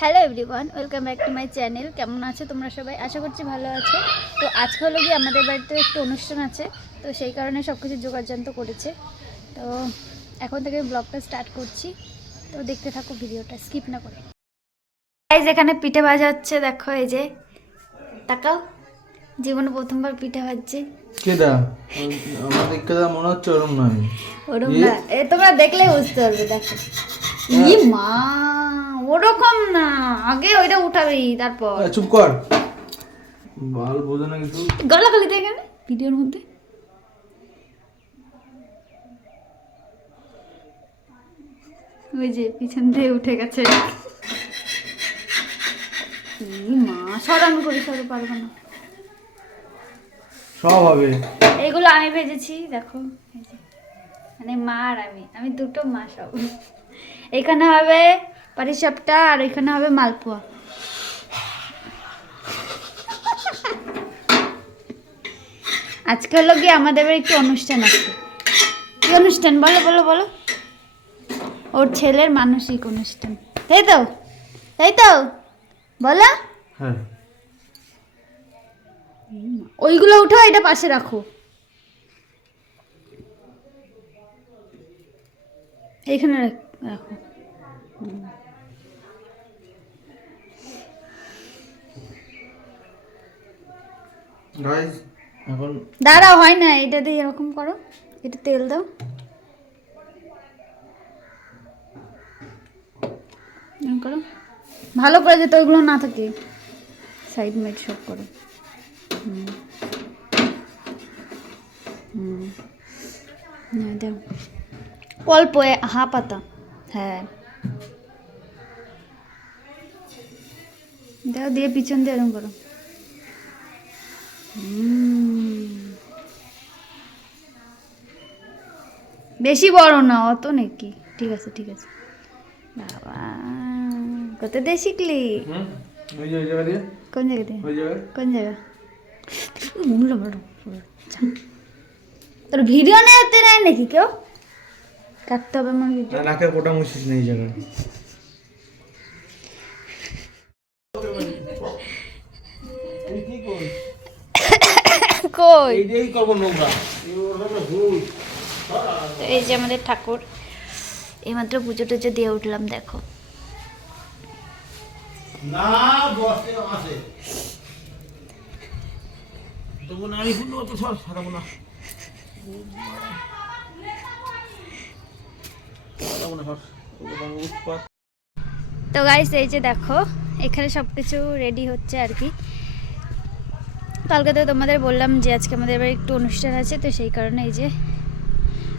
Hello everyone, welcome back to my channel. কেমন আছো তোমরা সবাই? আশা করছি ভালো আছো। তো আজকে হলো গিয়ে আমাদের বাড়িতে একটু অনুষ্ঠান আছে, তো সেই কারণে সব কিছু যোগাযন্ত করেছে। তো এখন থেকে ব্লগটা স্টার্ট করছি, তো দেখতে থাকো ভিডিওটা, স্কিপ না করে। গাইস, এখানে পিঠে ভাজা হচ্ছে, দেখো এই যে, তাকাও, জীবনে প্রথমবার পিঠে ভাজছে। কেডা আমাদের কেডা মনে হচ্ছে ওরম নয়, ওরম না, এ তোমরা দেখলে বুঝতে পারবে। দেখো, ই মা, ওরকম না, আগে ওইটা উঠাবেই, তারপর চুপ কর, বাল বোঝে না কিছু। গলা খালি দেখেন ভিডিওর মধ্যে। ওই যে পিছন দিয়ে উঠে গেছে। ই মা, সর, আমি করি, সর, পারবো না। সব হবে, এইগুলো আমি ভেজেছি, দেখো, এই যে, মানে মা আর আমি দুটো মা সব। এখানে হবে পাটিসাপটা আর এখানে হবে মালপোয়া। আজকে হলো গিয়ে আমাদের বাড়ি একটু অনুষ্ঠান আছে। কি অনুষ্ঠান বলো বলো বলো? ওর ছেলের মানসিক অনুষ্ঠান, তাই তো? তাই তো বলো। হ্যাঁ, ওইগুলো উঠো, এটা পাশে রাখো, এইখানে রাখো। গাইস এখন দাঁড়াও, হয় না, এটা দিয়ে এরকম করো, এটা তেল দাও, এরকম করো, ভালো করে যাতে ওইগুলো না থাকে, সাইড মাইড সব করো। দাও অল্প, হাফ পাতা, হ্যাঁ দাও, দিয়ে পিছন দিয়ে এরকম করো। বেশি বড় না, অত নাকি? ঠিক আছে ঠিক আছে। বাবা, কত দিয়ে শিখলি? ওই যে ওই জায়গা দিয়ে, কোন জায়গা দিয়ে? ওই জায়গা, কোন জায়গা? তোর ভিডিও নেতে নেয় নাকি কেউ? কাটতে হবে আমার ভিডিও। নাকের পোটা মুছিস না এই জায়গা। কই? এইটাই করব নোংরা। এই যে আমাদের ঠাকুর, এইমাত্র পুজো টুজো দিয়ে উঠলাম, দেখো। না বসে আছে তবু না, আমি ফুল তো সর সারাবো না, তো গাইস, এই যে দেখো, এখানে সব কিছু রেডি হচ্ছে আর কি। কালকে তো তোমাদের বললাম যে আজকে আমাদের বাড়ি একটু অনুষ্ঠান আছে, তো সেই কারণে এই যে,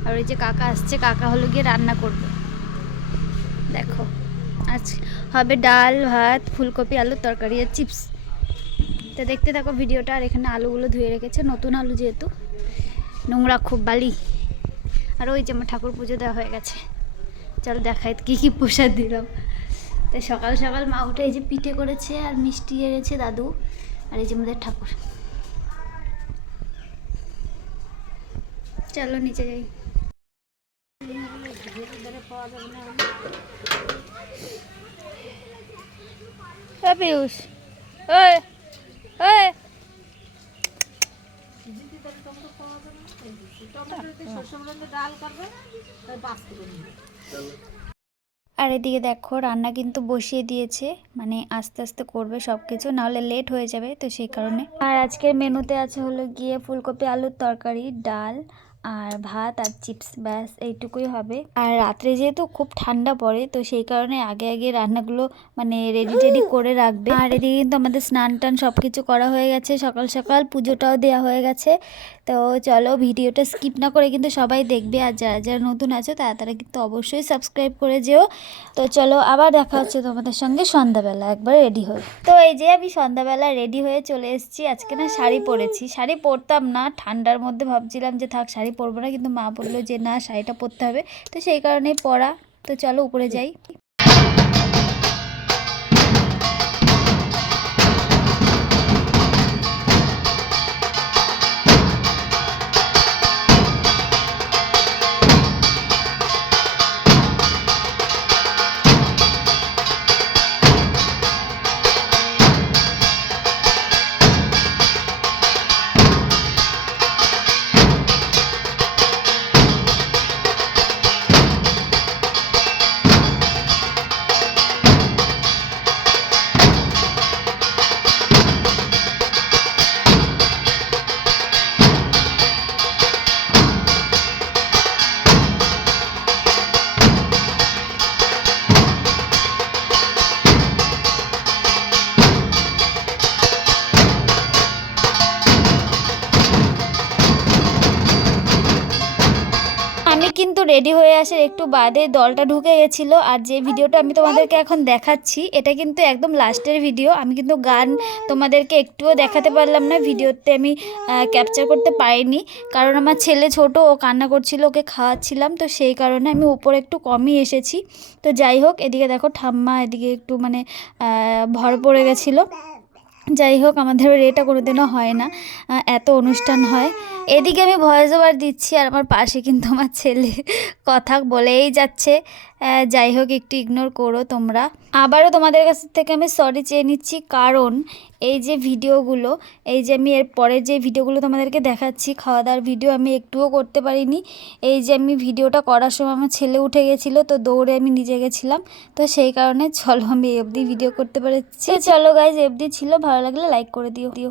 আর এই যে কাকা আসছে, কাকা হলো গিয়ে রান্না করবে। দেখো, আজ হবে ডাল ভাত, ফুলকপি আলুর তরকারি আর চিপস। তো দেখতে থাকো ভিডিওটা। আর এখানে আলুগুলো ধুয়ে রেখেছে, নতুন আলু যেহেতু, নোংরা খুব বালি। আর ওই যে আমার ঠাকুর পুজো দেওয়া হয়ে গেছে, চলো দেখাই কি কি প্রসাদ দিলাম। তাই সকাল সকাল মা উঠে এই যে পিঠে করেছে আর মিষ্টি এনেছে দাদু, আর এই যে আমাদের ঠাকুর। চলো নিচে যাই। পিউষ, ওই ওই, আর এদিকে দেখো রান্না কিন্তু বসিয়ে দিয়েছে, মানে আস্তে আস্তে করবে সব কিছু, নাহলে লেট হয়ে যাবে, তো সেই কারণে। আর আজকের মেনুতে আছে হলো গিয়ে ফুলকপি আলুর তরকারি, ডাল আর ভাত আর চিপস, ব্যাস এইটুকুই হবে। আর রাত্রে যেহেতু খুব ঠান্ডা পড়ে, তো সেই কারণে আগে আগে রান্নাগুলো মানে রেডি টেডি করে রাখবে। আর এদিকে কিন্তু আমাদের স্নান টান সব কিছু করা হয়ে গেছে, সকাল সকাল পুজোটাও দেওয়া হয়ে গেছে। তো চলো ভিডিওটা স্কিপ না করে কিন্তু সবাই দেখবে, আর যারা যারা নতুন আছে তারা কিন্তু অবশ্যই সাবস্ক্রাইব করে যেও। তো চলো আবার দেখা হচ্ছে তোমাদের সঙ্গে সন্ধ্যাবেলা একবার রেডি হয়ে। তো এই যে আমি সন্ধ্যাবেলা রেডি হয়ে চলে এসেছি। আজকে না শাড়ি পরেছি, শাড়ি পরতাম না, ঠান্ডার মধ্যে ভাবছিলাম যে থাক শাড়ি পরবো না, কিন্তু মা বললো যে না শাড়িটা পরতে হবে, তো সেই কারণেই পরা। তো চলো উপরে যাই। কিন্তু রেডি হয়ে আসার একটু বাদে দলটা ঢুকে গেছিলো। আর যে ভিডিওটা আমি তোমাদেরকে এখন দেখাচ্ছি এটা কিন্তু একদম লাস্টের ভিডিও। আমি কিন্তু গান তোমাদেরকে একটুও দেখাতে পারলাম না, ভিডিওতে আমি ক্যাপচার করতে পারিনি, কারণ আমার ছেলে ছোট, ও কান্না করছিল, ওকে খাওয়াচ্ছিলাম, তো সেই কারণে আমি উপরে একটু কমই এসেছি। তো যাই হোক, এদিকে দেখো ঠাম্মা এদিকে একটু মানে ভর পড়ে গেছিলো। যাই হোক, আমাদের এটা কোনোদিনও হয় না, এত অনুষ্ঠান হয়। এদিকে আমি ভয়েস ওভার দিচ্ছি আর আমার পাশে কিন্তু আমার ছেলে কথা বলেই যাচ্ছে। যাই হোক, একটু ইগনোর করো তোমরা। আবারও তোমাদের কাছ থেকে আমি সরি চেয়ে নিচ্ছি, কারণ এই যে ভিডিওগুলো, এই যে আমি এর পরের যে ভিডিওগুলো তোমাদেরকে দেখাচ্ছি খাওয়া দাওয়ার ভিডিও, আমি একটুও করতে পারিনি। এই যে আমি ভিডিওটা করার সময় আমার ছেলে উঠে গেছিলো, তো দৌড়ে আমি নিজে গেছিলাম, তো সেই কারণে চলো আমি এফডি ভিডিও করতে পেরেছি। চলো গাইজ, এফডি ছিল, ভালো লাগলে লাইক করে দিও।